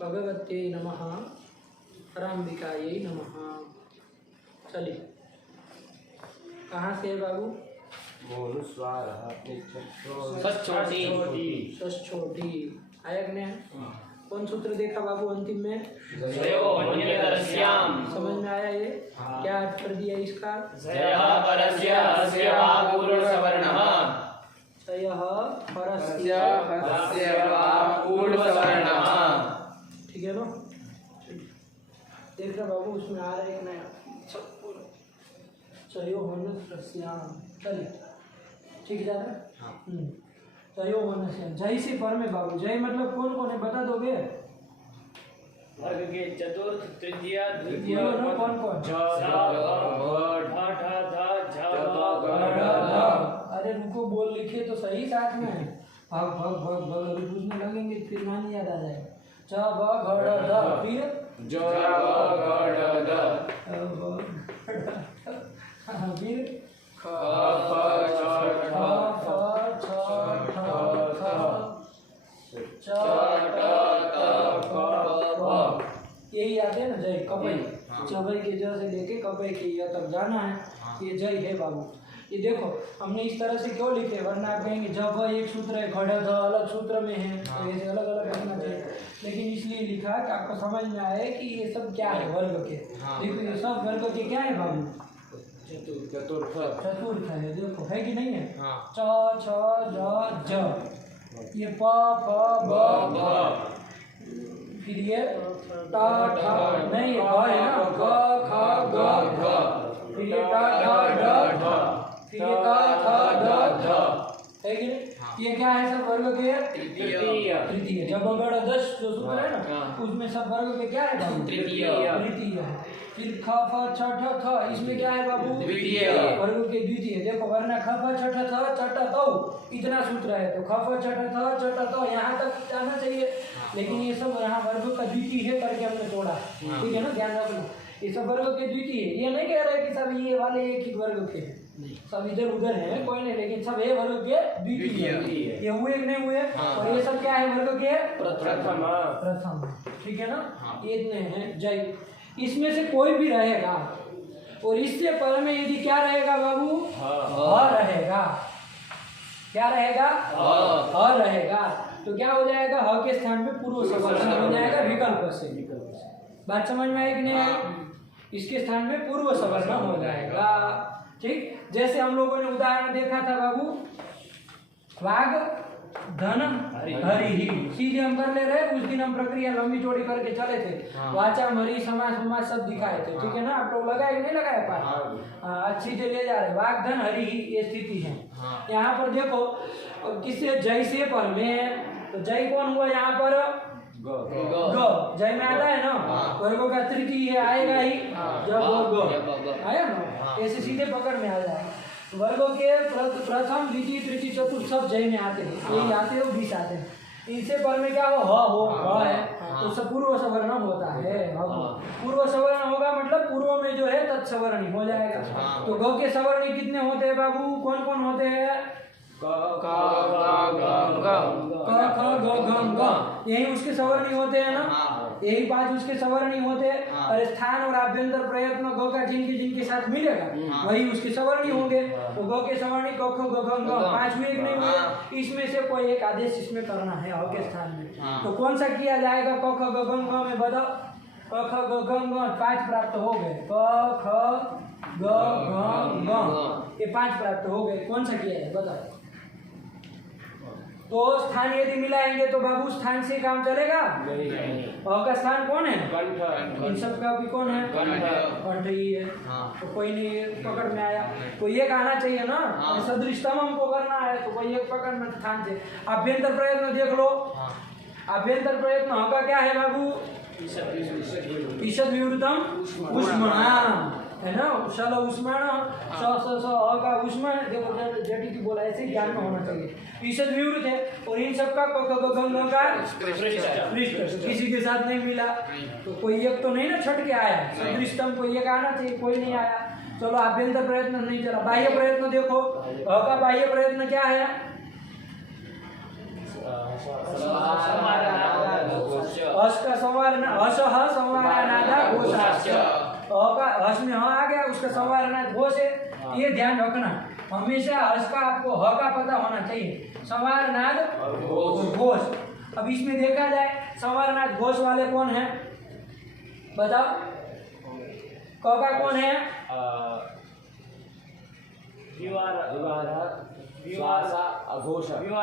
भगवत्यै नमः, पराम्बिकायै नमः। चलिए, कहाँ से है बाबू? छोटी आया कि नहीं? कौन सूत्र देखा बाबू अंतिम में? समझ में आया ये? क्या अर्थ कर दिया इसका? ठीक है ना? देख रहे बाबू, उसमें आ रहा है कि नहीं? चलिए, ठीक है ना? जय से पर में बाबू, जय मतलब कौन कौन है बता दोगे? वर्ग के चतुर्थ, तृतीय, द्वितीय, कौन कौन? अरे रुको, बोल लिखे तो सही साथ में। भग भग भग भग अभी पूछने लगेंगे फिर नाम याद आ जाएगा। च ब घ ड़ ध, फिर ज ब घ ड़ ध, फिर ख फ छ ठ च ट त फ फ। यही याद है ना जय? कपई, चबई के ज से लेके कपई के य तक जाना है, ये जय है बाबू। ये देखो हमने इस तरह से क्यों लिखे, वरना आप कहेंगे जब एक सूत्र है, घड़ ध अलग सूत्र में है, तो ये अलग अलग रखना चाहिए। लेकिन इसलिए लिखा कि आपको समझ में आए कि ये सब क्या है वर्ग के। देखो ये सब वर्ग के क्या है बाबू? चतुर्थ है। देखो है कि नहीं है? च छ ज ज, ये प फ ब भ, फिर ये ट ठ नहीं ग है ना, ग ख ग घ, फिर ये ट ठ ड ढ, फिर ये क ख ग ध, है कि नहीं? ये क्या है सब वर्ग के? तृतीय। जब अगर 10 जो सूत्र है ना, उसमें सब वर्ग के क्या है बाबू? तृतीय है। फिर ख फ छ ठ थ, इसमें क्या है बाबू? द्वितीय। वर्ग के द्वितीय। देखो वरना ख फ छ ठ थ च ट तौ इतना सूत्र है, तो ख फ छ ठ थ च ट तौ यहाँ तक जाना चाहिए। लेकिन ये सब यहाँ वर्ग का द्वितीय है करके हमने तोड़ा, ठीक है ना? ध्यान रखना, ये सब वर्ग के द्वितीय। ये नहीं कह रहे कि सब ये वाले एक ही वर्ग के हैं, सब इधर उधर है कोई नहीं, लेकिन सब ये वर्ग के द्वितीय। ये हुए कि नहीं हुए? और ये सब क्या है वर्ग के? प्रथम। ठीक है ना? ये इतने हैं जय। इसमें से कोई भी रहेगा, और इससे पर में यदि क्या रहेगा बाबू? ह रहेगा। क्या रहेगा? ह रहेगा, तो क्या हो जाएगा? ह के स्थान पे पूर्व सवर्ण हो जाएगा विकल्प से। बात समझ में आई कि नहीं? इसके स्थान में पूर्व सवर्ण हो जाएगा। ठीक, जैसे हम लोगों ने उदाहरण देखा था बाबू, वाग धन हरि, सीधे हम कर ले रहे। उस दिन हम प्रक्रिया लंबी चौड़ी करके चले थे। वाचा हरि समास समास सब दिखाए थे, ठीक है ना? आप लोग लगाए कि नहीं लगाए पाए? अच्छी से ले जा रहे। वाग धन हरि ये स्थिति है। यहाँ पर देखो किससे? जय से पर में, तो जय कौन हुआ यहाँ पर? ग। जय में आता है ना, वर्गों का तृतीय आएगा ही जब ग आया ना, ऐसे सीधे पकड़ में आ जाएगा। वर्गों के प्रथम द्वितीय तृतीय चतुर्थ सब जय में आते हैं, यही आते हैं, 20 आते हैं। इनसे पर में क्या हो है, तो सब पूर्व सवर्ण होता है। पूर्व सवर्ण होगा मतलब पूर्व में जो है तत्सवर्णी हो जाएगा। तो ग के सवर्णी कितने होते हैं बाबू? कौन कौन होते हैं? क ख ग घ, यही उसके सवर्णी होते हैं ना, यही 5 उसके सवर्णी होते हैं। और स्थान और आभ्यंतर प्रयत्न ग का जिनके साथ मिलेगा वही उसके सवर्णी होंगे। तो ग के सवर्णी क ख ग घ 5 हुए कि नहीं हुए? इसमें से कोई एक आदेश इसमें करना है ह के स्थान में। तो कौन सा किया जाएगा? क ख ग घ में बताओ। क ख ग घ 5 प्राप्त हो गए। क ख ग घ ये 5 प्राप्त हो गए। कौन सा किया है बताओ? तो स्थान यदि मिलाएंगे तो बाबू स्थान से काम चलेगा? नहीं। का स्थान कौन है? कंठ। इन सब का भी कौन है? कंठ ही है। तो कोई नहीं पकड़ में आया, तो एक आना चाहिए ना। सदृशतम हमको करना है, तो कोई एक पकड़ना स्थान से। अभ्यंतर प्रयत्न देख लो। अभ्यंतर प्रयत्न का क्या है बाबू? ईषद विवृतम उष्मणाम, है ना? शल उष्मण स का उष्मण। देखो जटी की बोला ऐसे ज्ञान में होना चाहिए। ईषद विवृत है, और इन सब का किसी के साथ नहीं मिला, तो कोई एक तो नहीं ना छट के आया। सदृशतम कोई एक आना चाहिए, कोई नहीं आया। चलो अभ्यंतर प्रयत्न नहीं चला। बाह्य प्रयत्न देखो, का बाह्य प्रयत्न क्या है? हस का संवारना हस ह संवारनादा घोषाश्च। ह का हस में ह आ गया, उसका संवारनाद घोष है। ये ध्यान रखना, हमेशा हस का आपको ह का पता होना चाहिए, संवारनाद और घोष। अब इसमें देखा जाए संवारनाद घोष वाले कौन है, बताओ। क का कौन है?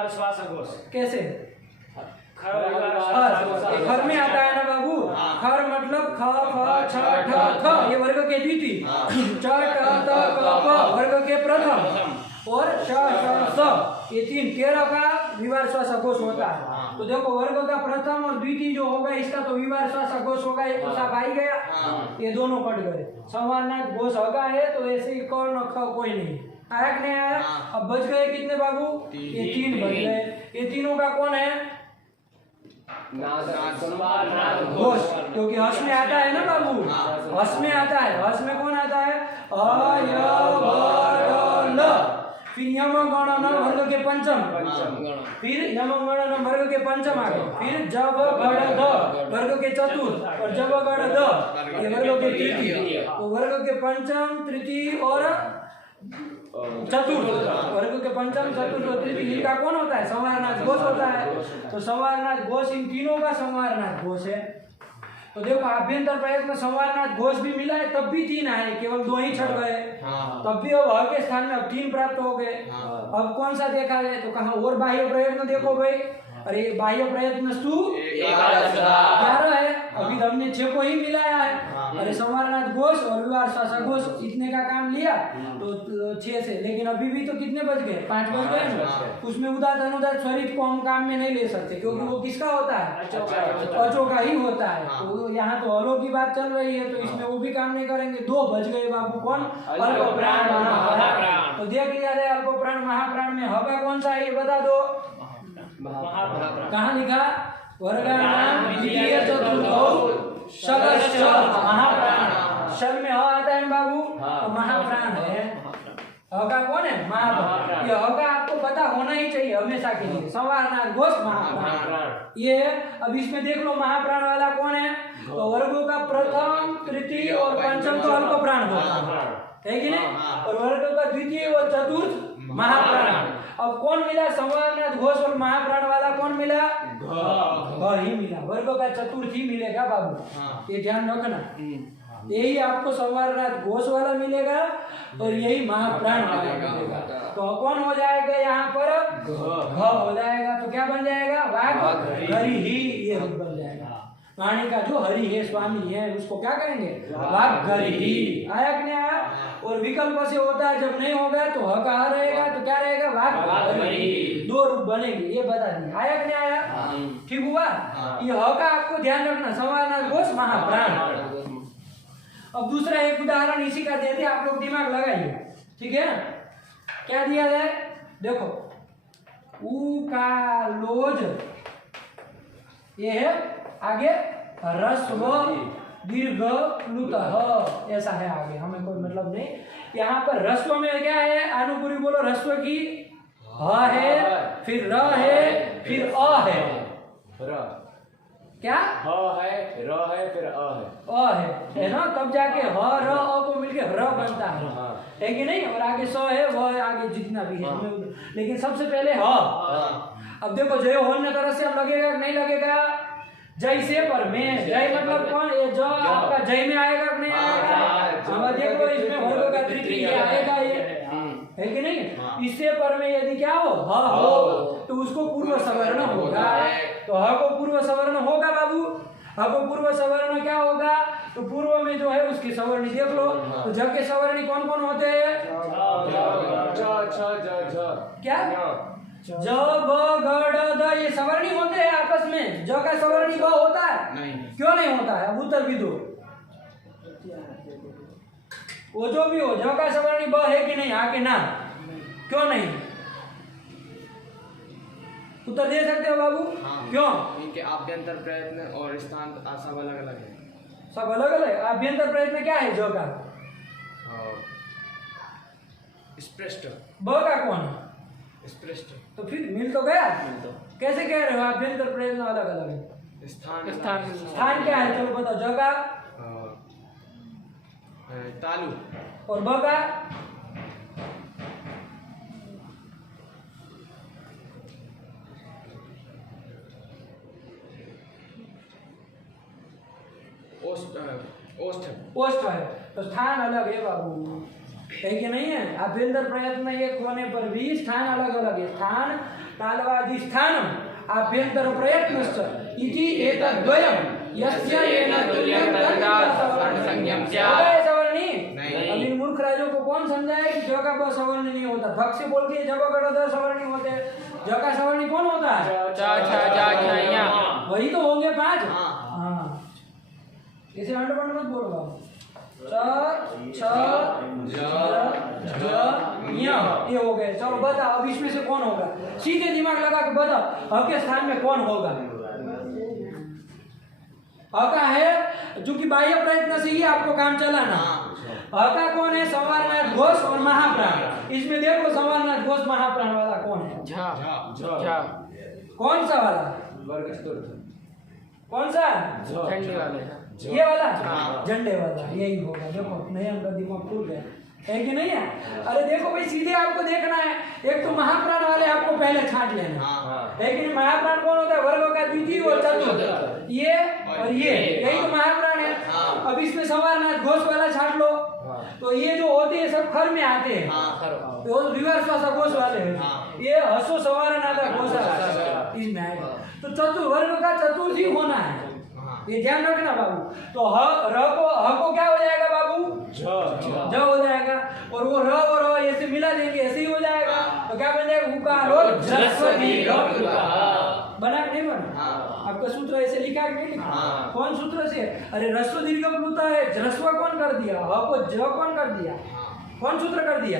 श्वास अघोष। कैसे? खर खर में आता है ना बाबू। खर मतलब ख फ छ ठ थ, ये वर्ग के द्वितीय। च ट त क प वर्ग के प्रथम, और श ष स ये 3 13 का विवार श्वास अघोष होता है। तो देखो वर्ग का प्रथम और द्वितीय जो होगा इसका तो विवार श्वास अघोष होगा, ये तो साफ आ ही गया। ये दोनों कट गए। संवारनाद घोष होगा है तो ऐसे ही क न ख कोई नहीं आया कि नहीं आया। अब बच गए कितने बाबू? ये 3 बच गए। ये तीनों का कौन है? घोष, क्योंकि हस में आता है ना बाबू, हस में आता है। हस में कौन आता है? अ य ब ल। फिर यम गण न वर्ग के पंचम, फिर यम गण न वर्ग के पंचम आ गए। फिर जब गण द वर्ग के चतुर्थ, और जब गण द ये वर्ग के तृतीय। तो वर्ग के पंचम, तृतीय और चतुर्थ, वर्ग के पंचम, चतुर्थ और तृतीय, इनका कौन होता है? संवारनाद घोष होता है। तो संवारनाद घोष इन तीनों का संवारनाद घोष है। तो देखो आभ्यंतर प्रयत्न संवारनाद घोष भी मिला है, तब भी 3 आए, केवल 2 ही छट गए। तब भी अब ह के स्थान में अब 3 प्राप्त हो गए। अब कौन सा देखा जाए तो कहा और बाह्य प्रयत्न देखो भाई। अरे बाह्य प्रयत्न 11 है, अभी हमने 6 को ही मिलाया है। अरे संवारनाद घोष और विवार श्वास अघोष इतने का काम लिया तो 6 से, लेकिन अभी भी तो कितने बच गए? 5 बच गए ना। उसमें उदात अनुदात स्वरित को हम काम में नहीं ले सकते, क्योंकि वो किसका होता है? अचो का ही होता है। तो यहाँ तो हलो की बात चल रही है, तो इसमें वो भी काम नहीं करेंगे। 2 बच गए बाबू, कौन? अल्प प्राण महाप्राण। तो देख लिया जाए अल्प प्राण महाप्राण में ह का कौन सा है ये बता दो। कहाँ लिखा? वर्गाणाम द्वितीय चतुर्थ शलश्च महाप्राण। शल में ह आता है बाबू, तो महाप्राण है। ह का कौन है? महाप्राण। ये ह का आपको पता होना ही चाहिए हमेशा के लिए। संवारनाद घोष महाप्राण ये है। अब इसमें देख लो महाप्राण वाला कौन है? तो वर्गों का प्रथम, तृतीय और पंचम तो अल्प प्राण होता है कि नहीं, और वर्ग का द्वितीय और चतुर्थ महाप्राण। अब कौन मिला? संवारनाद घोष और महाप्राण वाला कौन मिला? घ ही मिला। वर्ग का चतुर्थ ही मिलेगा बाबू, ये ध्यान रखना। यही आपको संवारनाद घोष वाला मिलेगा और यही महाप्राण वाला मिलेगा। तो कौन हो जाएगा यहाँ पर? घ हो जाएगा। तो क्या बन जाएगा? वाघ हरि ही, ये बन जाएगा। वाणी का जो हरि है, स्वामी है, उसको क्या कहेंगे? वाघ हरि ही। आया कि नहीं आया? और विकल्प से होता है, जब नहीं होगा तो ह का ह रहेगा, तो क्या रहेगा? वाघ हरि। 2 रूप बनेंगे, ये बता दिए। आया कि नहीं आया? ठीक हुआ। ये ह का आपको ध्यान रखना, संवारनाद घोष महाप्राण। अब दूसरा एक उदाहरण इसी का देते, आप लोग दिमाग लगाइए, ठीक है? क्या दिया जाए? देखो ऊ का लोज, ये है आगे ह्रस्व दीर्घ प्लुत ह, ऐसा है आगे, हमें कोई मतलब नहीं। यहाँ पर ह्रस्व में क्या है? अनुपूरी बोलो। ह्रस्व की ह है, फिर र है, फिर अ है। क्या? ह है, र है, फिर अ है ना, तब जाके ह र अ को मिलके र बनता है कि नहीं? और आगे स है, वह आगे जितना भी है, लेकिन सबसे पहले ह। अब देखो जय होने तरह से अब लगेगा कि नहीं लगेगा? जय से पर में, जय मतलब कौन? ये जो आपका जय में आएगा कि नहीं आएगा? हम देखो इसमें वर्ग का तृतीय आएगा, ये है कि नहीं? इससे पर में यदि क्या हो? ह हो, तो उसको पूर्व सवर्ण होगा। तो ह को पूर्व सवर्ण होगा बाबू। ह को पूर्व सवर्ण क्या होगा? तो पूर्व में जो है उसकी सवर्णी देख लो। तो ज के सवर्णी कौन कौन होते हैं? क्या? ज ब ग ड ये सवर्णी होते हैं आपस में। ज का सवर्णी ब होता है? नहीं। क्यों नहीं होता है? अब उत्तर भी दो। वो जो भी हो, ज का सवर्णी ब है कि नहीं? आके ना, क्यों नहीं? उत्तर दे सकते हो बाबू? क्यों? इनके आभ्यंतर प्रयत्न और स्थान सब अलग अलग है। सब अलग अलग। आभ्यंतर प्रयत्न क्या है? ज का स्पष्ट। ब का कौन है? स्पष्ट। तो फिर मिल तो गया। कैसे कह रहे हो आभ्यंतर प्रयत्न अलग अलग है? स्थान स्थान क्या है चलो बताओ। जगह तालु और बगा ओष्ठ है। तो स्थान अलग है बाबू, है कि नहीं है। आभ्यंतर प्रयत्न एक होने पर भी स्थान अलग अलग है। स्थान तालवादि स्थानम आभ्यंतर प्रयत्नश्च इति एतद्द्वयम् यस्य येन तुल्यं तद् सवर्णी। अब इन मूर्ख राजों को कौन समझाए कि ज का ब सवर्णी नहीं होता। भक से बोल के जब द सवर्णी होते हैं, ज का सवर्णी कौन होता है? वही तो होंगे 5। हाँ इसे अंडरवर्ड मत बोलो बाबू। ये हो गए। चलो बता अब इसमें से कौन होगा, सीधे दिमाग लगा के बता ह के स्थान में कौन होगा। ह का है जो कि बाह्य प्रयत्न से ही आपको काम चलाना। ह का कौन है? संवारनाथ घोष और महाप्राण। इसमें देखो संवारनाथ घोष महाप्राण वाला कौन है? कौन सा वाला? कौन सा? ये वाला झंडे वाला यही होगा। देखो नयन का दिमाग खुल गया, है कि नहीं है। अरे देखो भाई सीधे आपको देखना है। एक तो महाप्राण वाले आपको पहले छांट लेना है कि नहीं। महाप्राण कौन होता है? वर्गों का द्वितीय और चतुर्थ, ये और ये, यही तो महाप्राण है। अब इसमें संवारनाथ घोष वाला छाट लो तो ये जो होते हैं सब खर में आते हैं, तो रिवर्स श्वास घोष वाले हैं। ये हसो संवारनाथ घोष इसमें आएगा। तो चतुर्थ वर्ग का चतुर्थ ही होना है, ये ध्यान रखना बाबू। तो ह को क्या हो जाएगा बाबू? ज हो जाएगा। और वो र और र ऐसे मिला देंगे, ऐसे ही हो जाएगा। तो क्या बन जाएगा? उकार और ह्रस्व दीर्घ बना नहीं बना? आपका सूत्र ऐसे लिखा है नहीं लिखा? कौन सूत्र से? अरे ह्रस्व दीर्घ प्लुता है, ह्रस्व कौन कर दिया? ह को ज कौन कर दिया? कौन सूत्र कर दिया?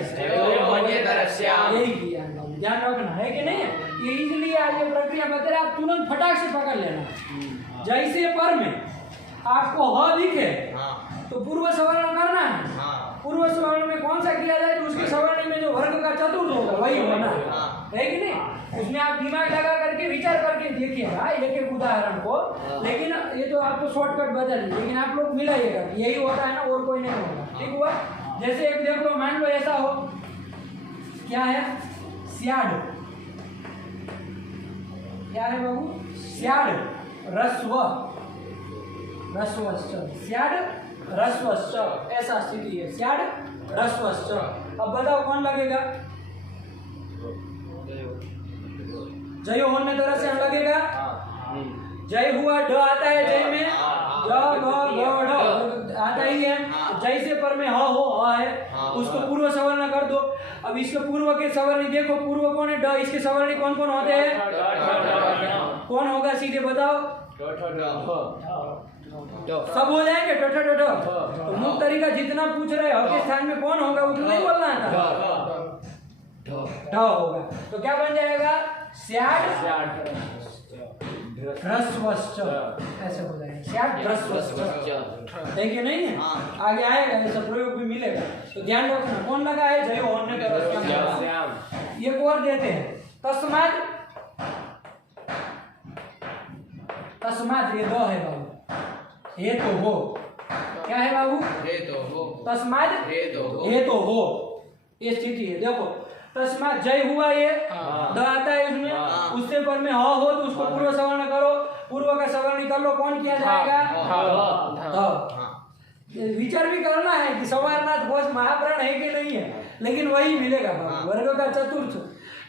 यही किया। ध्यान रखना, है कि नहीं है। ये इसलिए आज ये प्रक्रिया बता रहे, आप तुरंत फटाक से पकड़ लेना। जैसे पर में आपको ह दिखे तो पूर्व सवर्ण करना है। पूर्व सवर्ण में कौन सा किया जाए? तो उसके सवर्ण में जो वर्ग का चतुर्थ होगा वही होना है कि नहीं। उसमें आप दिमाग लगा करके विचार करके देखिएगा एक एक उदाहरण को। लेकिन ये तो आपको शॉर्टकट बता दी, लेकिन आप लोग मिलाइएगा यही होता है ना, और कोई नहीं होगा। ठीक हुआ। जैसे एक देख लो, मान लो ऐसा हो, क्या है? स्याड। क्या है बाबू? स्याड रस्व स्याड रस्व, ऐसा स्थिति है। स्याड रस्व। अब बताओ कौन लगेगा? जय होने तरह से लगेगा। जय हुआ, ड आता है जय में, ड आता ही है। जय से पर में ह हो, ह है, उसको पूर्व सवर्ण कर दो। अब इसके पूर्व के सवर्ण देखो, पूर्व कौन है? ड। इसके सवर्ण कौन कौन होते हैं? कौन होगा सीधे बताओ? सब हो जाएंगे ठ। तो मुक्त तरीका जितना पूछ रहे हो के स्थान में कौन होगा उतना ही बोलना था। ढ होगा। तो क्या बन जाएगा? स्याड ह्रस्वश्च, ऐसे हो जाएगा। स्याड ह्रस्वश्च, है कि नहीं है। आगे आएगा ऐसा प्रयोग भी मिलेगा। तो ध्यान रखना कौन लगा है? जय होने तरह। ये और देते हैं तस्मात्। तस्मात् ये दो है बाबू। हे तो हो, क्या है बाबू? हे तो हो। तस्मात् हे तो हो, ये स्थिति है। देखो तस्मात् जय हुआ, ये द आता है इसमें, उससे पर में ह हो तो उसको पूर्व सवर्ण करो। पूर्व का सवर्ण कर लो, कौन किया जाएगा? विचार भी करना है कि संवारनाथ घोष महाप्राण है कि नहीं है, लेकिन वही मिलेगा बाबू। वर्ग का चतुर्थ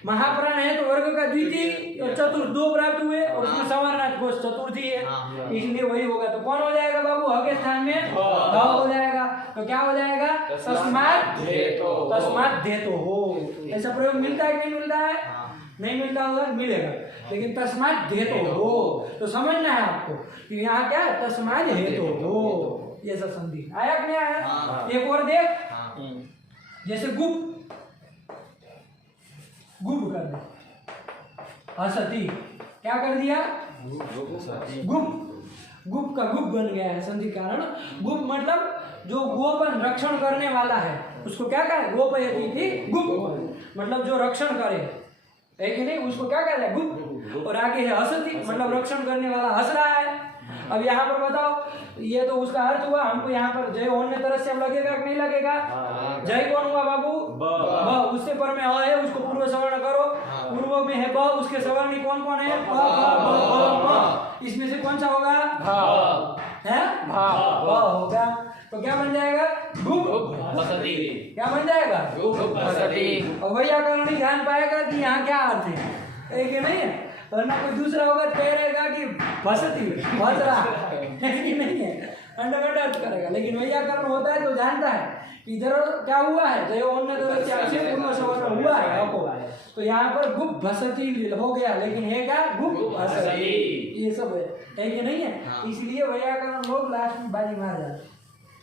महाप्राण है तो वर्ग का द्वितीय और चतुर्थ दो प्राप्त हुए, और उसमें संवारनाथ घोष चतुर्थी है, इसलिए वही होगा। तो कौन हो जाएगा बाबू? ह के स्थान में ध हो जाएगा। तो क्या हो जाएगा? तस्मात् धेतो हो। ऐसा प्रयोग मिलता है कि नहीं मिलता है? नहीं मिलता होगा, मिलेगा। लेकिन तस्मात् धेतो हो तो समझना है आपको कि यहाँ क्या है? तस्मात् हेतो हो, ये सब संधि आया कि नहीं आया? एक और देख, जैसे गुप गुप कर दे, हसती, क्या कर दिया? गुप। गुप का गुप बन गया है संधि कारण। गुप मतलब जो गोपन रक्षण करने वाला है उसको क्या कहे? गोपयति गुप, मतलब जो रक्षण करे, है कि नहीं, उसको क्या कहते हैं? गुप। और आगे है हसती, मतलब रक्षण करने वाला हंस रहा है। अब यहाँ पर बताओ, ये तो उसका अर्थ हुआ। हमको यहाँ पर जय अन्य तरह से अब लगेगा कि नहीं लगेगा? जय कौन हुआ बाबू? ब। उससे पर में अ है, उसको पूर्व सवर्ण करो। पूर्व में है ब, उसके सवर्ण कौन कौन है? प, ब, ब। इसमें से कौन सा होगा? है ब होगा। तो क्या बन जाएगा? गुप बसती। क्या बन जाएगा? गुप बसती। और व्याकरण ध्यान पाएगा कि यहाँ क्या अर्थ है कि नहीं है, वरना कोई दूसरा होगा तो कह रहेगा कि बसती बस रहा है कि नहीं है, अंडरवर्ड अर्थ करेगा। लेकिन व्याकरण होता है तो जानता है कि इधर क्या हुआ है, जो अन्य तरह से पूर्ण सवर्ण हुआ है आपको, तो यहाँ पर गुप बसती हो गया। लेकिन है क्या? गुप बसती, ये सब है कि नहीं है। इसलिए व्याकरण लोग लास्ट में बाजी मार जाते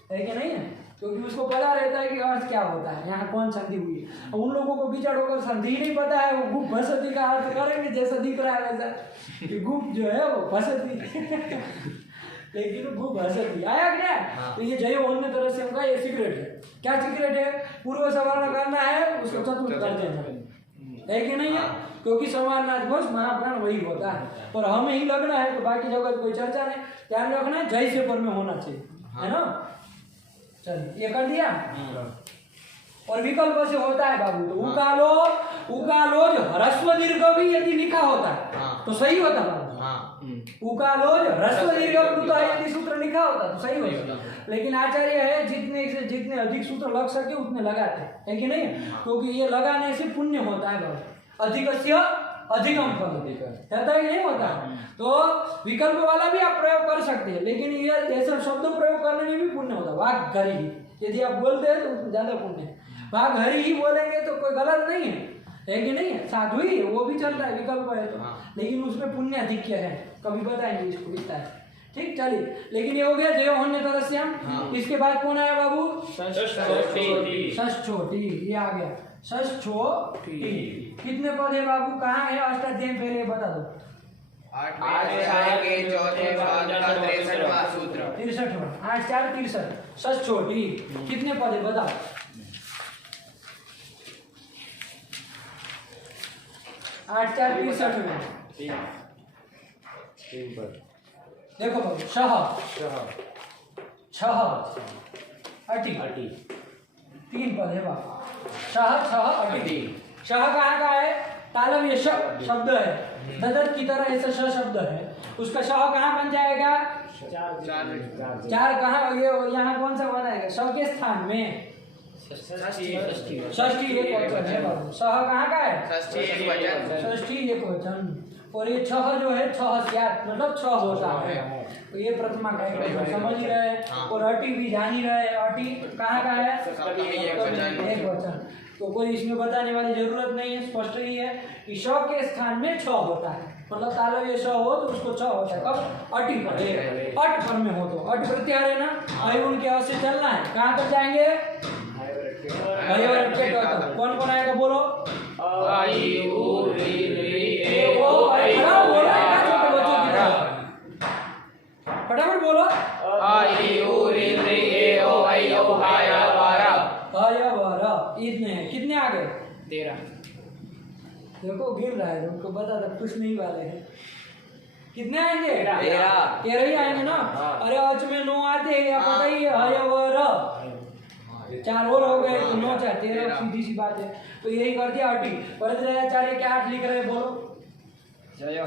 है कि नहीं है, क्योंकि उसको पता रहता है कि अर्थ क्या होता है, यहाँ कौन संधि हुई है। उन लोगों को बिचारों को संधि नहीं पता है, वो गुप बसती का अर्थ करेंगे जैसा दिख रहा है वैसा, कि गुप जो है वो बसती लेकिन गुप बसती आया क्या? तो ये जय अन्य तरह से उनका ये सीक्रेट है। क्या सीक्रेट है? पूर्व सवर्ण करना है, उसको चतुर्थ करते हैं, है कि नहीं है, क्योंकि समानार्थ घोष महाप्राण वही होता है। और हमें ही लगना है तो बाकी जगह कोई चर्चा नहीं, ध्यान रखना है जय से पर में होना चाहिए, है ना। चलिए ये कर दिया। और विकल्प से होता है बाबू, तो उकालो जो ह्रस्व दीर्घ भी यदि लिखा होता है तो सही होता बाबू। उकालो जो ह्रस्व दीर्घ यदि सूत्र लिखा होता तो सही होता। लेकिन आचार्य है जितने अधिक सूत्र लग सके उतने लगाते हैं कि नहीं, क्योंकि ये लगाने से पुण्य होता है बाबू। अधिकम फल होता है कि नहीं होता। तो विकल्प वाला भी आप प्रयोग कर सकते हैं, लेकिन ये सब शब्द प्रयोग करने में भी पुण्य होता है। वाक घरी ही यदि आप बोलते हैं तो ज्यादा पुण्य है। वाक घरी ही बोलेंगे तो कोई गलत नहीं है कि नहीं है, साधु ही वो भी चलता है, विकल्प है तो, लेकिन उसमें पुण्य अधिक है, कभी बताएंगे इसको विस्तार है। ठीक, चलिए। लेकिन ये हो गया जय अन्य तरह से हम। इसके बाद कौन आया बाबू? षष्ठोटी, ये आ गया षष्ठोटी। कितने पद है बाबू? कहाँ है अष्टाध्याय? पहले बता दो। 63वां 8 4 63 षष्ठोटी। कितने पद है बताओ? 8 4 63 में देखो बाबू, छह अटी 3 पद है बाबू। छह अटी। छह कहाँ का है? तालव्य शब्द है, ददत की तरह ऐसा श शब्द है, उसका शह कहाँ बन जाएगा? 4 कहाँ? ये यहाँ कौन सा बनाएगा? श के स्थान में षष्ठी एक वचन है बाबू। सह कहाँ का है? षष्ठी एक वचन। और ये छह जो है मतलब 6 होता है, तो ये प्रथमा का है, समझ ही रहे। और अटी भी जान ही रहे, अटी कहाँ का है? एक वचन। तो कोई इसमें बताने वाली जरूरत नहीं है, स्पष्ट ही है कि श के स्थान में 6 होता है, मतलब तालव्य श हो तो उसको 6 होता है। कब? अटी पर, अट पर में हो तो अट प्रत्याहार है ना, भाई उनके अवश्य चलना है। कहाँ तक जाएंगे? कौन कौन आएगा बोलो? फटाफट बोलो। इतने हैं, कितने आ गए? 13। देखो गिर रहा है, उनको बता दो कुछ नहीं वाले हैं। कितने आएंगे? 13 ही आएंगे ना। अरे आज में 9 आते हैं, या पता ही है 4 और हो गए तो 9 4 13, सीधी सी बात है। तो यही कर दिया अटी। भरद्वाचार्य क्या 8 लिख रहे हैं बोलो? जय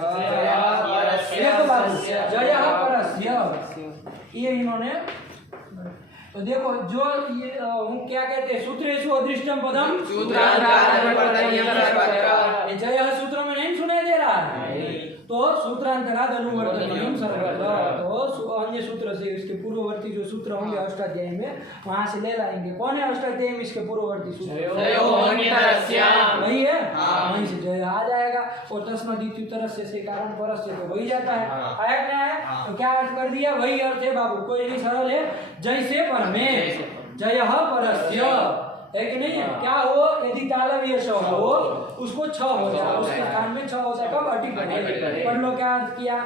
परस्य, ये इन्होंने। तो देखो जो ये क्या कहते हैं, सूत्रेषु अदृष्टम पदम ये जय सूत्र में नहीं सुनाई दे रहा है, तो सूत्रांतराद अनुवर्तनीयम सर्वत्र। तो अन्य सूत्र से इसके पूर्ववर्ती जो सूत्र होंगे अष्टाध्याय में, वहां से ले लाएंगे। कौन है अष्टाध्याय में इसके पूर्ववर्ती सूत्र? वही है, वहीं से जय आ जाएगा। और तस्मादित्युत्तरस्य से कारण परस्य तो वही जाता है। आया क्या है? तो क्या अर्थ कर दिया? वही अर्थ है बाबू, कोई नहीं, सरल है। जय से पर में जय परस्य है कि नहीं है? क्या हो? यदि तालव्य श हो उसको 6 हो जाए, उसके स्थान में 6 हो जाए। कब? अटी पढ़ लो। क्या अर्थ किया?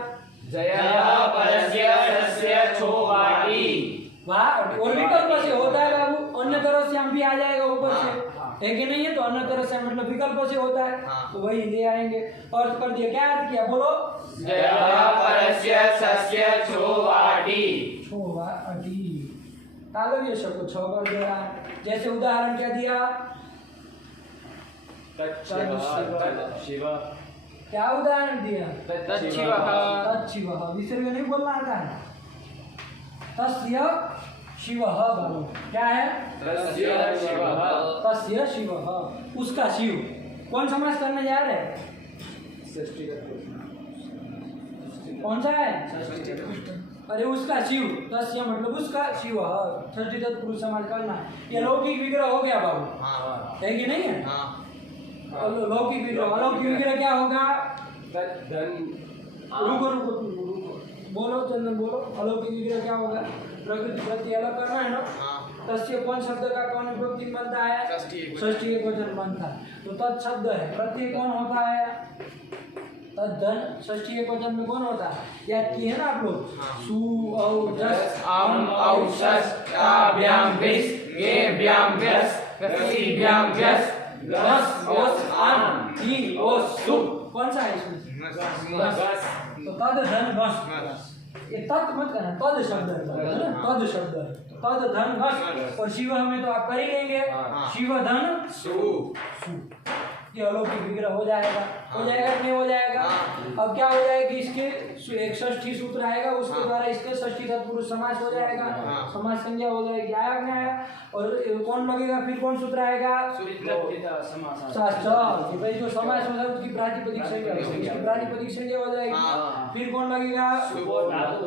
वाह। और विकल्प से होता है बाबू, अन्य तरह से हम भी आ जाएगा ऊपर से, है कि नहीं है? तो अन्य तरह से मतलब विकल्प से होता है। हाँ। तो वही ले आएंगे और कर दिया। क्या अर्थ किया बोलो? परस्य सस्य छोवाडी। छोवाडी तालव्य शब्द को 6 बार दिया। जैसे उदाहरण क्या दिया? शिव। क्या उदाहरण दिया? तच्छिवः। विसर्ग नहीं बोलना आता है। तस्य शिवः बोलो। क्या है? तस्य शिवः। तस्य शिवः, उसका शिव। कौन समास करने जा रहे हैं? कौन सा है? अरे उसका शिव। तस्य मतलब उसका, शिव षष्ठी तत्पुरुष समास करना। ये लौकिक विग्रह हो गया बाबू, हाँ है कि नहीं है? हाँ लौकिक विग्रह। अलौकिक विग्रह क्या होगा? धन। रुको रुको रुको, बोलो चंदन बोलो। अलौकिक विग्रह क्या होगा? प्रकृति प्रति अलग करना है ना। हाँ तस्य कौन शब्द का कौन विभक्ति बनता है? षष्ठी एकवचन बनता है। तो तत् शब्द है, प्रत्यय कौन होता है? तद्धन षष्ठी एकवचन में कौन होता है? याद किए हैं ना आप लोग? सु औ जस अम औषस ताभ्याम विस गेभ्याम व्यस गसीभ्याम व्यस गस ओस अन ई ओस सु। कौन सा है इसमें? गस। तो तद धन घस। ये तत् मत कहना, तद शब्द है ना, तद शब्द है। तद धन घस। और शिव में तो आप कर ही लेंगे। शिव धन सु। ये अलौकिक विग्रह हो जाएगा। हो जाएगा कि नहीं हो जाएगा? अब क्या हो जाएगा? इसके एक षष्ठी सूत्र आएगा, उसके द्वारा इसके षष्ठी तत्पुरुष समास हो जाएगा। समास संज्ञा हो जाएगी। आया कि नहीं आया? और कौन लगेगा? फिर कौन सूत्र आएगा? शास्त्र। भाई जो समास होगा उसकी प्रातिपदिक संज्ञा, उसकी प्रातिपदिक संज्ञा हो जाएगी। फिर कौन लगेगा?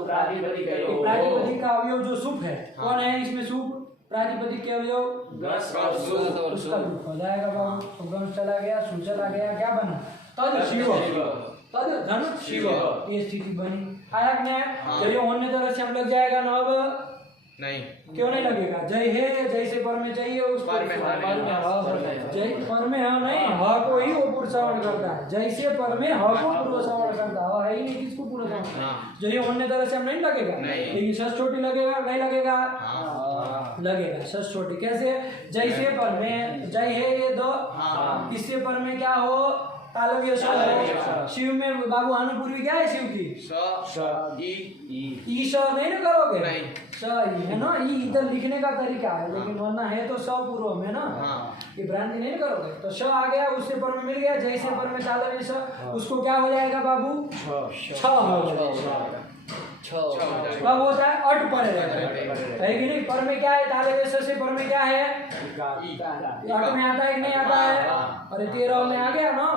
प्रातिपदिक का अवयव जो सुप है, कौन है इसमें? सुप। प्रातिपदिक के अवयव गस और सु। उसका रूप हो जाएगा बाबू। तो गंश चला गया, सु चला गया, क्या बना? तद शिव। तद धन शिव। ये स्थिति बनी। आया कि नहीं? जब ये होने तरह से हम लग जाएगा ना। अब नहीं, क्यों नहीं लगेगा? जय है, जैसे पर में चाहिए उसको पर में हाँ जय पर में हाँ नहीं, ह को ही वो पुरुषावण करता है। जैसे पर में ह को पुरुषावण करता है, है ही नहीं किसको पुरुषावण। जय होने तरह से हम नहीं लगेगा, लेकिन सस छोटी लगेगा नहीं लगेगा? लगेगा सस छोटी। कैसे? जैसे पर में जय है ये दो, इससे पर में क्या हो? तालव्य स हो। शिव में बाबू अनुपूर्वी क्या है? शिव की ई स नहीं ना करोगे? नहीं। स ई है ना। ई इधर लिखने का तरीका है, लेकिन वरना है तो स पूर्व में ना। ये भ्रांति नहीं करोगे। तो स आ गया, उससे पर में मिल गया। जैसे पर में तालव्य स, उसको क्या हो जाएगा बाबू? छ हो जाएगा। कब होता है? अट पर है कि नहीं? पर में क्या है? तालव्य स से पर में क्या है? अट में आता है कि नहीं आता है? अरे 13 में आ गया ना।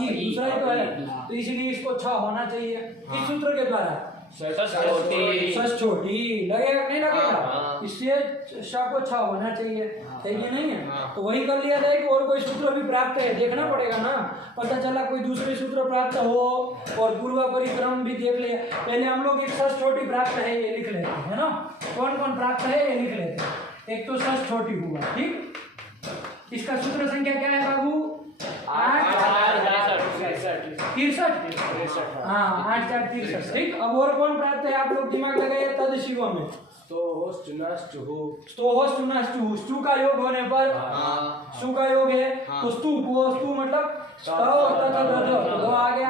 ये दूसरा ही तो है, तो इसलिए इसको 6 होना चाहिए। इस सूत्र के द्वारा सस छोटी लगेगा नहीं लगेगा? इससे श को 6 होना चाहिए, है कि नहीं है? तो वही कर लिया जाए कि और कोई सूत्र भी प्राप्त है, देखना पड़ेगा ना। पता चला कोई दूसरे सूत्र प्राप्त हो और पूर्व परिक्रम भी देख लिया। पहले हम लोग एक सस छोटी प्राप्त है ये लिख लेते हैं ना। कौन कौन प्राप्त है ये लिख लेते हैं। एक तो सस छोटी हुआ, ठीक। इसका सूत्र संख्या क्या है बाबू? 8 63। हाँ 8 4 63, ठीक। अब और कौन प्राप्त है? आप लोग दिमाग लगाइए। तद शिव में स्तु का योग होने पर स्तु का योग है तो स्तु मतलब दो आ गया।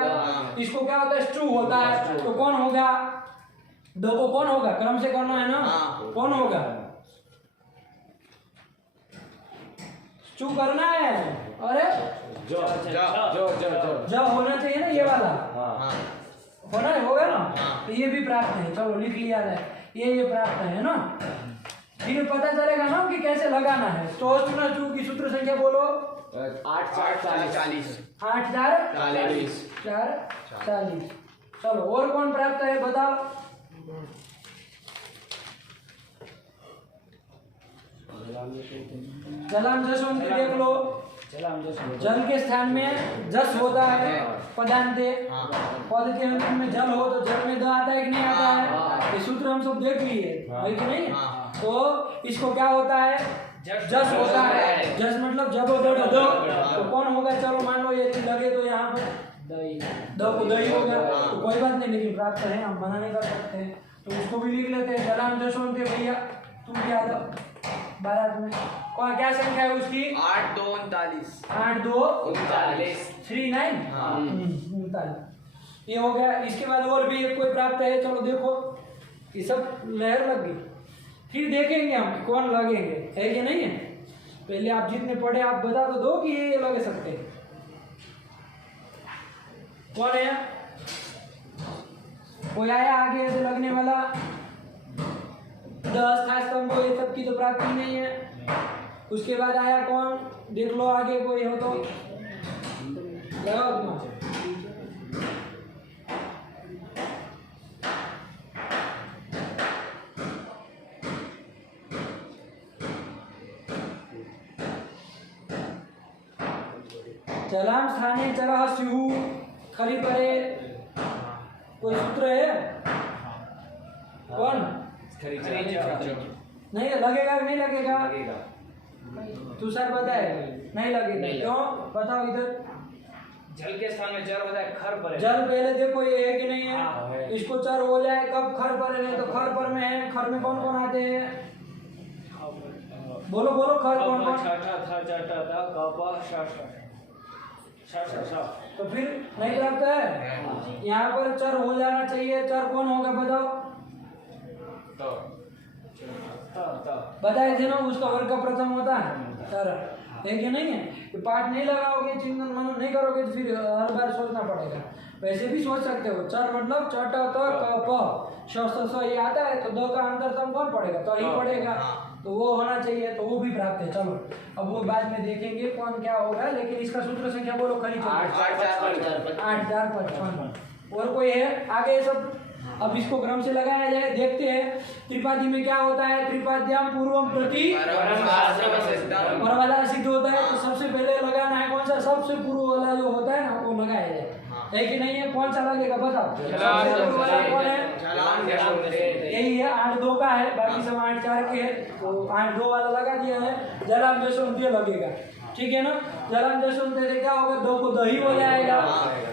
इसको क्या होता है? स्टू होता है। तो कौन होगा? दो को कौन होगा? क्रम से करना है ना। कौन होगा? स्टू करना है। अरे जो होना चाहिए ना, ये वाला होना होगा ना। तो ये भी प्राप्त है। चलो लिख लिया जाए, ये प्राप्त है ना। फिर पता चलेगा ना कि कैसे लगाना है। तो चू की सूत्र संख्या बोलो। 8 4 40। 8 4 40। चलो और कौन प्राप्त है बताओ। जलाम जसवंत देख लो। जल के स्थान में जस होता है पदांते। पद के अंत में जल हो तो जल में द आता है कि नहीं आता है? ये सूत्र हम सब देख लिए है कि नहीं? तो इसको क्या होता है? जस होता है। जस मतलब जब दो तो कौन होगा? चलो मान लो ये लगे तो यहाँ पर द को दही हो गया, तो कोई बात नहीं, लेकिन प्राप्त है, हम मना नहीं कर सकते हैं। तो उसको भी लिख लेते हैं। जलाम जसवंत भैया तुम क्या भारत में कौन क्या संख्या है उसकी? 8 2 39 8 2 39 3 9 हाँ। 39। ये हो गया। इसके बाद और भी एक कोई प्राप्त है, चलो देखो ये सब लहर लग गई। फिर देखेंगे हम कौन लगेंगे, है कि नहीं है। पहले आप जितने पढ़े आप बता तो दो कि ये लगे सकते हैं। कौन है? कोई आया आगे ऐसे लगने वाला? 10 था स्तंभ, ये सब की तो प्राप्ति नहीं है। उसके बाद आया कौन? देख लो आगे कोई हो तो लगाओ दिमाग। चलाम स्थाने चरह स्युः खरी परे। कोई सूत्र है? कौन? नहीं लगेगा कि नहीं लगेगा? तू सर बताए नहीं लगेगा। क्यों बताओ इधर। जल के स्थान में जल होता है खर पर। जल पहले देखो ये है कि नहीं है? हाँ, है। इसको चर हो जाए कब? खर पर है तो खर पर में है। खर में कौन कौन आते हैं? बोलो बोलो खर कौन कौन? तो फिर नहीं प्राप्त है। यहाँ पर चर हो जाना चाहिए। चर कौन होगा बताओ? बताए थे ना उसका वर्ग का प्रथम होता है चर, है कि नहीं है। तो पाठ नहीं लगाओगे, चिंतन मनन नहीं करोगे तो फिर हर बार सोचना पड़ेगा। वैसे भी सोच सकते हो। चर मतलब चट त क प श स ये आता है तो दो का अंतर सम कौन पड़ेगा? तो ही पड़ेगा। तो वो होना चाहिए, तो वो भी प्राप्त है। चलो अब वो बाद में देखेंगे कौन क्या होगा, लेकिन इसका सूत्र संख्या बोलो खरी। 8 8 4 55। और कोई है आगे सब? अब इसको क्रम से लगाया जाए, देखते हैं त्रिपादी में क्या होता है। त्रिपाद्याम पूर्वम प्रति पर वाला सिद्ध होता है। तो सबसे पहले लगाना है कौन सा? सबसे पूर्व वाला जो होता है ना वो लगाया जाए, है कि नहीं है। कौन सा लगेगा बताओ? सबसे पूर्व वाला कौन है? यही है। 8 2 का है, बाकी सब 8 4 के है। तो 8 2 वाला लगा दिया है। जलाम जसवंत लगेगा, ठीक है ना। जलाम जसवंत से क्या होगा? 2 को दही हो जाएगा,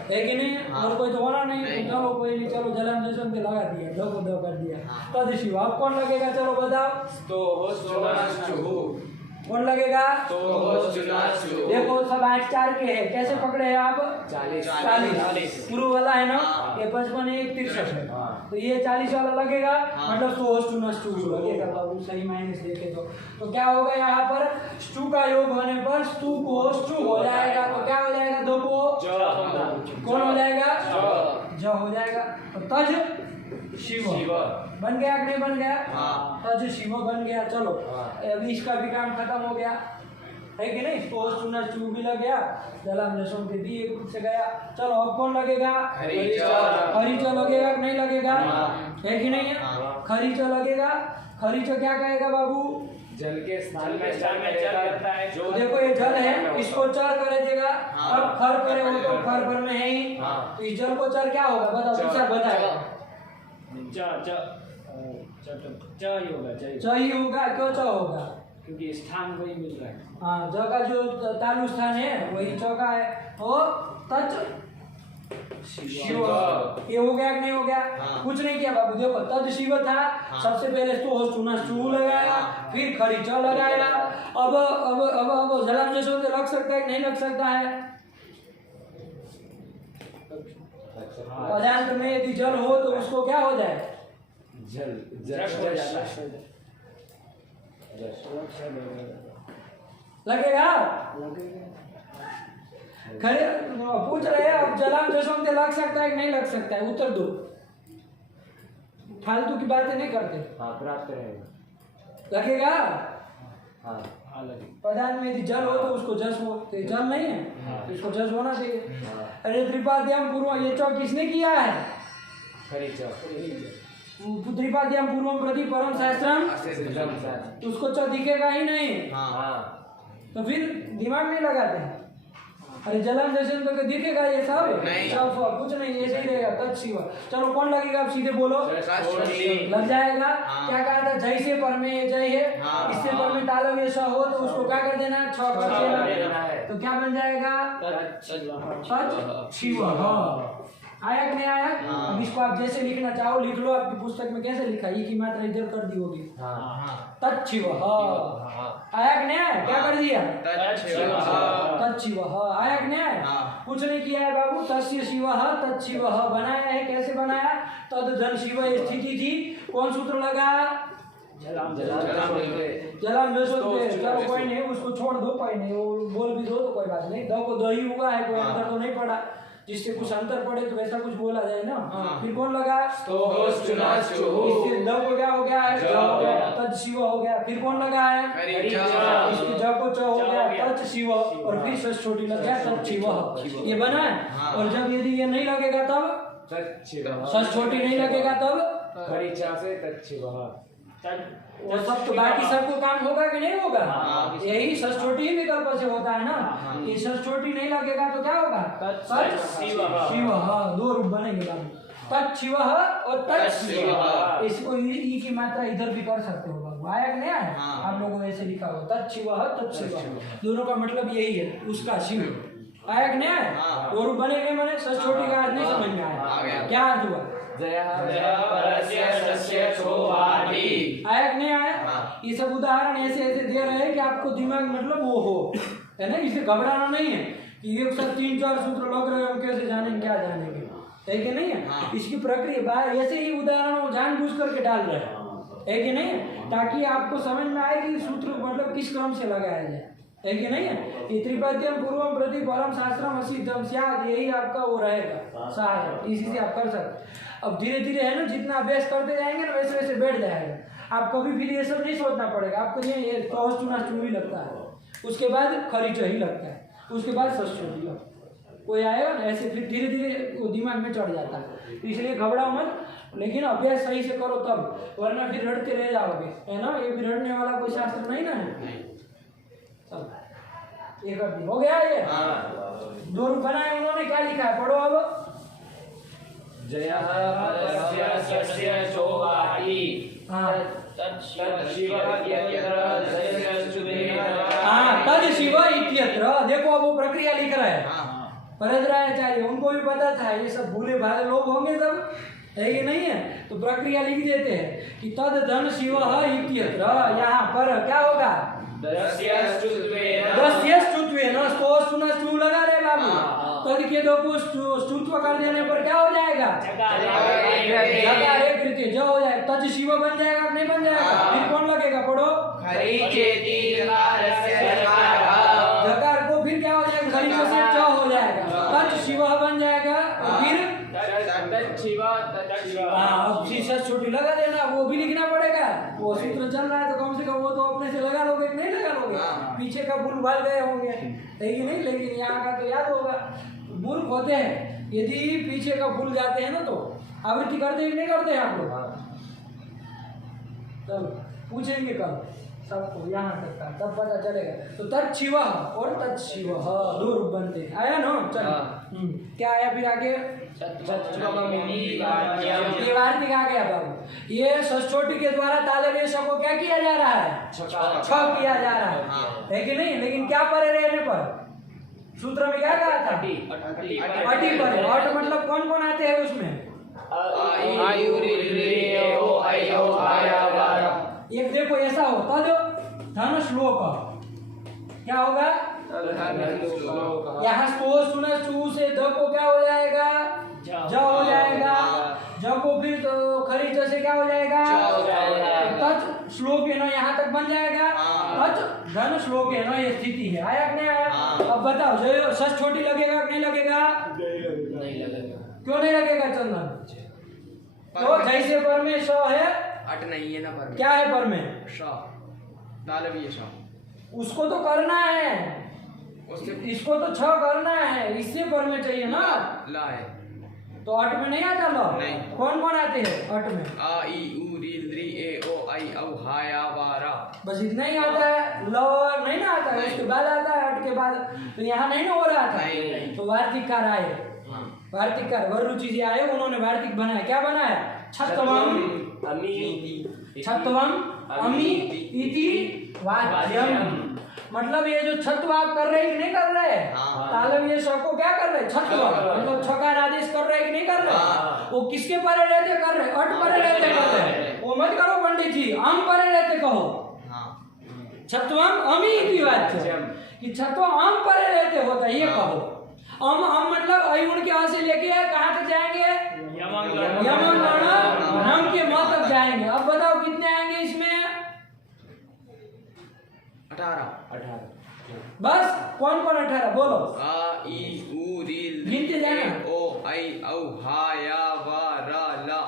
है कि नहीं। और कोई तो होना नहीं। तो चलो कोई नहीं, चलो जलाम जसवंत लगा दिया, 2 को 2 कर दिया। तद शिव अब कौन लगेगा? चलो बताओ कौन लगेगा? देखो सब 8 4 के है। कैसे पकड़े हैं आप? 40 पूर्व वाला है ना। ये 55 1 63 है। तो ये 40 वाला लगेगा, मतलब स्तु लगेगा। बाबू सही मायने से देखे तो क्या होगा यहाँ पर? स्तु का योग होने पर स्तु को स्तु हो जाएगा। तो क्या हो जाएगा? 2 को कौन हो जाएगा? ज हो जाएगा। तो तज शिव बन गया कि नहीं बन गया? तज शिव बन गया। चलो अभी इसका भी काम खत्म हो गया, है कि नहीं। तो भी लग गया, जलाम जसवंत भी एक से गया। चलो अब कौन लगेगा? खरीचो लगेगा कि नहीं लगेगा? है कि नहीं है? खरीचो लगेगा। खरीचो क्या कहेगा बाबू? जल के स्थान में जल रहता है। जो देखो ये जल है, इसको चर कर देगा। अब खर करे हो तो खर पर में है ही। तो इस जल को चर क्या होगा बताओ? सर बताएगा। च ही होगा। क्यों च होगा? क्योंकि स्थान वही मिल रहा है। हाँ, ज का जो तालु स्थान है वही च का है। और तच शिव ये हो गया कि नहीं हो गया? कुछ नहीं किया बाबू। देखो तद शिव था, सबसे पहले तो लगाया, फिर खरीच लगाया। अब जलाम जसवंत लग सकता है कि नहीं लग सकता है? पदार्थ में यदि जल हो तो उसको क्या हो जाए? लगेगा। खरे पूछ रहे हैं अब जलाम जसवंत लग सकता है कि नहीं लग सकता है? उत्तर दो। फालतू की बातें नहीं करते। प्राप्त रहेगा। लगेगा। लगेगा। पदार्थ में यदि जल हो तो उसको जस हो। तो जल नहीं है तो इसको जस होना चाहिए। अरे त्रिपाद्याम पूर्व ये चौ किसने किया है? त्रिपाद्याम पूर्वम प्रति परम शास्त्रम, तो उसको चौ दिखेगा ही नहीं। तो फिर दिमाग नहीं लगाते हैं। अरे जलाम जैसे तो दिखेगा ये सब कुछ नहीं, ऐसे ही रहेगा। तत् शिव। चलो कौन लगेगा? आप सीधे बोलो। लग जाएगा। क्या कहा था? जय से पर में जय है, इससे पर में तालव ये स हो तो उसको क्या कर देना? 6 कर देना। तो क्या बन जाएगा? तत् शिव। हाँ आया कि नहीं आया? अब इसको आप जैसे लिखना चाहो लिख लो, आपकी पुस्तक में कैसे लिखा ये की मात्रा इधर कर दी होगी तच्छिवः। आया कि नहीं आया? क्या कर दिया? तच्छिवः। आया कि नहीं आया? कुछ नहीं किया है बाबू, तस्य शिवः तच्छिवः बनाया है। कैसे बनाया? तद धन शिव स्थिति थी, कौन सूत्र लगा? जलाम चलो कोई नहीं, उसको छोड़ दो, कोई नहीं, वो बोल भी दो तो कोई बात नहीं। द को दही हुआ है, कोई अंतर तो नहीं पड़ा, जिससे कुछ अंतर पड़े तो वैसा कुछ बोला जाए ना। फिर कौन लगा? इससे द को क्या हो गया है? तद शिव हो गया। फिर कौन लगा है? इसके ज को च हो गया तत् शिव, और फिर सस छोटी लग गया तत् शिव। ये बना है। और जब यदि ये नहीं लगेगा तब सस छोटी नहीं लगेगा तब खरीचा से तच्छिवः। वो सब तो बाकी सबको काम होगा कि नहीं होगा? यही सस छोटी ही विकल्प से होता है ना। ये सस छोटी नहीं लगेगा तो क्या होगा? शिवः। दो रूप बनेंगे बाबू, तच्छिवः और तच्छिवः। इसको ई की मात्रा इधर भी कर सकते हो बाबू। आया कि नहीं आया? आप लोगों ने ऐसे लिखा हो तच्छिवः तच्छिवः, दोनों का मतलब यही है, उसका शिव। आया कि नहीं आया? दो रूप बनेंगे, मैंने सस छोटी का अर्थ नहीं समझ में आया, क्या अर्थ हुआ? आया कि नहीं आया? ये सब उदाहरण ऐसे ऐसे दे रहे हैं कि आपको दिमाग मतलब वो हो, है ना, इसे घबराना नहीं है कि एक साथ 3-4 सूत्र लग रहे हैं, हम कैसे जानेंगे क्या जानेंगे, है कि नहीं है? इसकी प्रक्रिया ऐसे ही उदाहरण जानबूझ करके डाल रहे हैं, है कि नहीं है? ताकि आपको समझ में आए कि सूत्र मतलब किस क्रम से लगाया जाए, है कि नहीं है? ये त्रिपद्यम पूर्वम प्रति परम शास्त्रम असिद्धम स्यात्, यही आपका वो रहेगा सहायक, इसी से आप कर सकते। अब धीरे धीरे है ना, जितना अभ्यास करते जाएंगे ना वैसे वैसे बैठ जाएगा। आप कभी फिर ये सब नहीं सोचना पड़ेगा आपको, ये टॉस चुना चुनी लगता है, उसके बाद खरीच ही लगता है, उसके बाद सस्ती लगता है, कोई आएगा ना ऐसे, फिर धीरे धीरे वो दिमाग में चढ़ जाता है। तो इसलिए घबराओ मत, लेकिन अभ्यास सही से करो तब, वरना फिर रटते रह जाओगे, है ना। ये फिर रटने वाला कोई शास्त्र नहीं ना है। एक हो गया ये, दो रूप बनाए उन्होंने, क्या लिखा है पढ़ो अब। तद शिव इत्यत्र, देखो अब वो प्रक्रिया लिख रहा है परद्राचार्य, उनको भी पता था ये सब भूले भाले लोग होंगे सब, है कि नहीं है? तो प्रक्रिया लिख देते हैं कि तद धन शिव इत्यत्र, यहाँ पर क्या होगा? स्तु लगा रहे बाबू, तद के दो को स्तुत्व कर देने पर क्या हो जाएगा? जो हो जाएगा, तज शिव बन जाएगा, नहीं बन जाएगा? फिर कौन लगेगा पढ़ो? जकार को फिर क्या हो जाएगा? खरीचो से च हो जाएगा, तज शिव बन जाएगा, फिर अब शीशा छोटी लगा देना, वो भी लिखना पड़ेगा। वो सूत्र चल रहा है तो कम से कम वो तो अपने से लगा लोगे, नहीं लगा लोगे, पीछे का भूल भाल गए होंगे, है कि नहीं? लेकिन यहाँ का तो याद होगा। मूर्ख होते हैं यदि पीछे का भूल जाते हैं ना, तो आवृत्ति करते हैं नहीं करते हैं आप लोग? तब पूछेंगे कब सबको, यहाँ तक का तब पता चलेगा। तो तच्छिवः और तच्छिवः दो रूप बनते हैं। आया ना? चलो क्या आया फिर आगे? ये वार्तिक आ गया बाबू। ये सचोटी के द्वारा ताले रेशा को क्या किया जा रहा है? छ किया जा रहा है कि नहीं? लेकिन क्या परे रहने पर? सूत्र में क्या कहा था? अटी परे। अट मतलब कौन कौन आते हैं उसमें? एक देखो ऐसा होता जो धन श्लोक, क्या होगा? यहाँ सुना चू से द को क्या हो जाएगा? ज हो जाएगा। ज को फिर तो खरीच से क्या हो जाएगा? तच श्लोक है ना, यहाँ तक बन जाएगा। तच धन श्लोक है ना, ये स्थिति है। आया कि नहीं आया? अब बताओ, जो सस छोटी लगेगा कि नहीं लगेगा? नहीं लगेगा। क्यों नहीं लगेगा चंदन? तो जैसे पर में स है, अट नहीं है ना पर में। क्या है पर में? उसको तो करना है, इसको तो छ करना है, इससे पर में चाहिए ना। ला है तो अट में नहीं आता ला? नहीं। कौन कौन आते हैं अट में? आ ई उ री री ए ओ आई औ हा या वा रा, बस इतना ही आता है। ल नहीं ना आता है, उसके बाद आता है अट के बाद। तो यहाँ नहीं ना हो रहा था, तो वार्तिककार आए, वार्तिककार वरुचि जी आए, उन्होंने वार्तिक बनाया। क्या बनाया? छत्वम छत्वम अमी इति वाच्यम। मतलब ये जो छत्व आप कर रहे हैं कि नहीं कर रहे हैं, तालब ये सबको क्या कर रहे हैं, छत्व मतलब छकार आदेश कर रहे हैं कि नहीं कर रहे, वो किसके परे रहते कर रहे, अट परे रहते कर रहे, वो मत करो पंडित जी, अम परे रहते कहो, छत्वम अमी इति वाच्यम, कि छत्व अम परे रहते होता है, ये कहो। अम मतलब अयुण के यहाँ से लेके कहाँ तक जाएंगे, यमन नम के म तक जाएंगे। अब बताओ कितने आएंगे इसमें, 18। बस कौन कौन 18 बोलो, आ ई उ री गिनते जाना, ओ आई औ हा या वा रा ला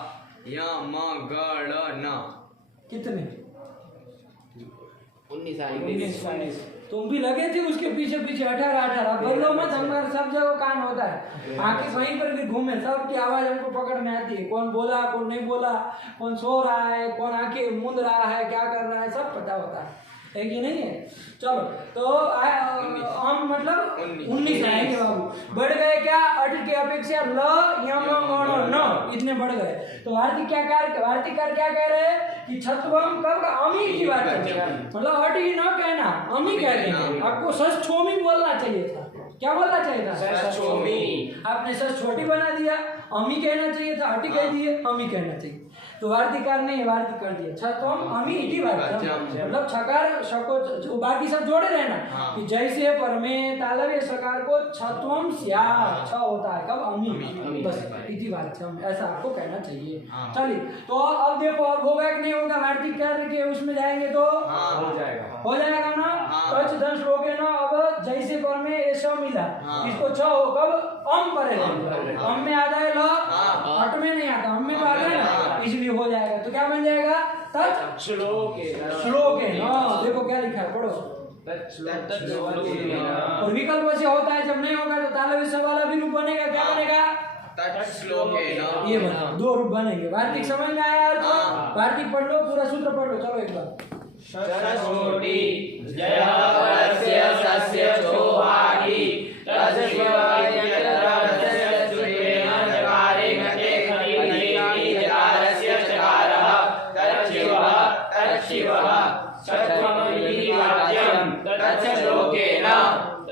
या म ग ड़ न। कितने 19 तुम भी लगे थे उसके पीछे पीछे 18 बदलो मत, हमारा सब जगह कान होता है, आंखें कहीं पर भी घूमे सबकी आवाज हमको पकड़ में आती है, कौन बोला कौन नहीं बोला, कौन सो रहा है कौन आंखें मूंद रहा है क्या कर रहा है सब पता होता है कि नहीं है। चलो तो हम मतलब 19 आएंगे बाबू, बढ़ गए क्या 8 की अपेक्षा ल यम न इतने बढ़ गए। तो भारतीकार क्या कह रहे हैं कि छत्वम कब अमी की बात करते हैं, मतलब अट ही न कहना अमी कहते हैं, आपको सच छोमी बोलना चाहिए था, क्या बोलना चाहिए था, सच छोमी, आपने सच छोटी बना दिया, अमी कहना चाहिए था, हटी कह दिए अमी कहना चाहिए। तो वार्तिकार ने वार्तिक कर दिया छत्वम अमी इति वाच्यम, मतलब छकार शको बाकी सब जोड़े रहना कि जैसे पर में तालव्य सकार को छत्वम स्या छ होता है कब अमी, बस इति वाच्यम ऐसा आपको कहना चाहिए। चलिए तो अब देखो अब होगा कि नहीं होगा, वार्तिकार के उसमें जाएंगे तो हो जाएगा ना, कच दंश रोके ना। अब जैसे पर में ऐसा मिला इसको छ हो कब अम परे, अम में आ जाए ल, हट में नहीं आता, अम में तो आ जाए ना, इसलिए हो जाएगा। तो क्या बन जाएगा तत् श्लोक है। हाँ देखो क्या लिखा है पढ़ो, और विकल्प से होता है, जब नहीं होगा तो तालव्य सब वाला भी रूप बनेगा, क्या बनेगा ये बना, 2 रूप बनेंगे। वार्तिक समझ में आया अर्थ, वार्तिक पढ़ लो पूरा सूत्र पढ़ लो, चलो एक बार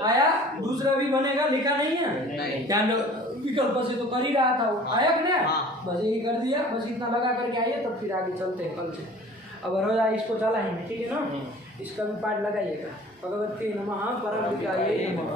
आया, दूसरा भी बनेगा, लिखा नहीं है क्या, विकल्प से तो कर ही रहा था वो, आया कि नहीं, बस यही कर दिया, बस इतना लगा करके आइए तब फिर आगे चलते हैं कल से। अब रोजा इसको चलाएंगे, ठीक है ना, इसका भी पाठ लगाइएगा, भगवती नमः परम विद्याये नमः।